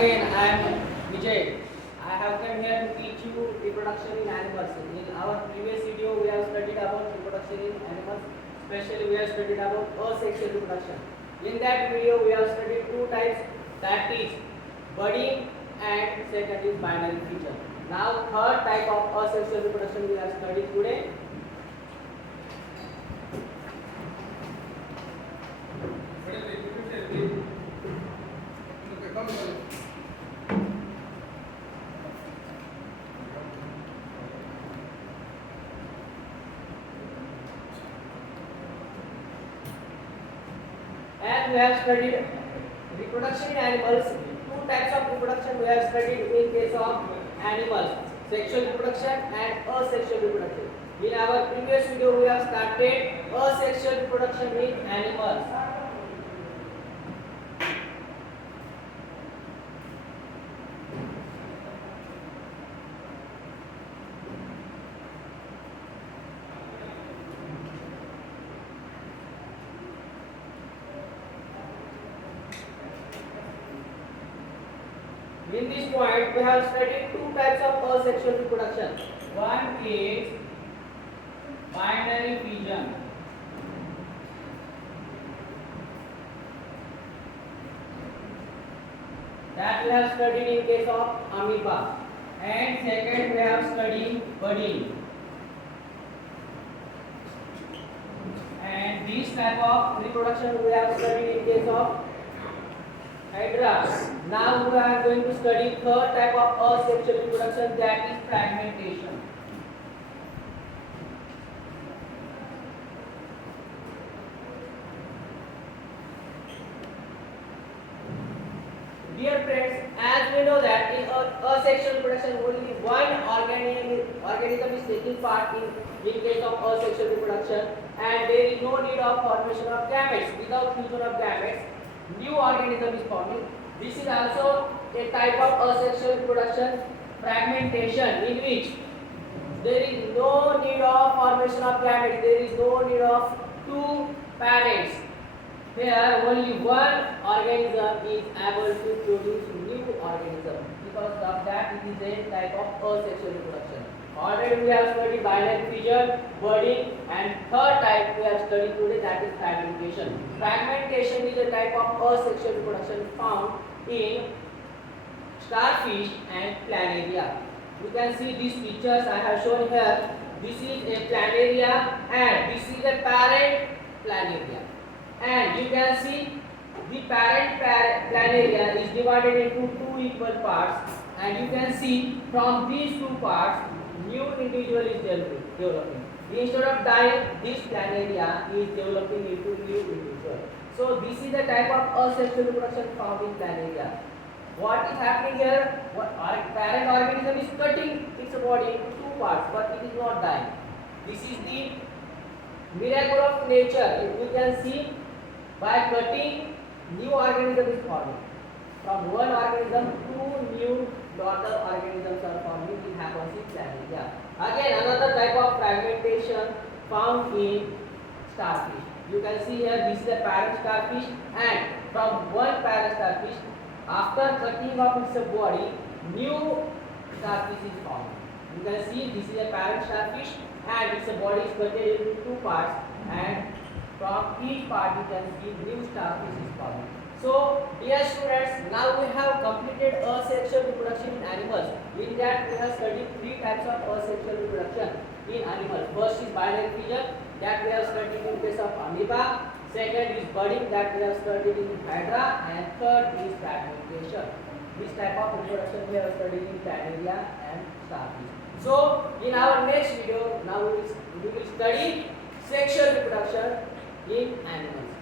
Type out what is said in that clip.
again, I am Vijay. I have come here to teach you reproduction in animals. In our previous video, we have studied about reproduction in animals. Especially, we have studied about asexual reproduction. In that video, we have studied two types, that is budding and second is binary feature. Now, third type of asexual reproduction we have studied today. As we have studied reproduction in animals, two types of reproduction we have studied in case of animals, sexual reproduction and asexual reproduction. In our previous video, we have started asexual reproduction in animals. In this point, we have studied two types of asexual reproduction. One is binary fission. That we have studied in case of amoeba. And second, we have studied budding. And this type of reproduction we have studied in case of hydra. Now we are going to study third type of asexual reproduction, that is fragmentation. Dear friends, as we know that in asexual reproduction only one organism is taking part in case of asexual reproduction, and there is no need of formation of gametes. Without fusion of gametes, new organism is forming. This is also a type of asexual reproduction, fragmentation, in which there is no need of formation of gametes, there is no need of two parents. Here only one organism is able to produce new organism. Because of that, it is a type of asexual reproduction. Already we have studied binary fission, budding, and third type we have studied today, that is fragmentation. Fragmentation is a type of asexual reproduction found in starfish and planeria. You can see these pictures I have shown here. This is a planeria and this is a parent planeria. And you can see the parent planeria is divided into two equal parts, and you can see from these two parts new individual is developing. Instead of dying, this planeria is developing into new individual. So this is the type of asexual reproduction found in planeria. What is happening here? Parent organism is cutting its body into two parts, but it is not dying. This is the miracle of nature. You can see by cutting, new organism is forming. From one organism, two new daughter organisms are forming. It happens in planeria. Again, another type of fragmentation found in starfish. You can see here, this is a parent starfish, and from one parent starfish, after cutting off its body, new starfish is formed. You can see this is a parent starfish, and its body is cut into two parts, and from each part you can see new starfish is forming. So, dear students, now we have completed asexual reproduction in animals. In that we have studied three types of asexual reproduction in animals. First is binary fission, that we have studied in case of amoeba. Second is budding, that we have studied in hydra, and third is fragmentation. This type of reproduction we have studied in planeria and starfish. So, in our next video, now we will study sexual reproduction in animals.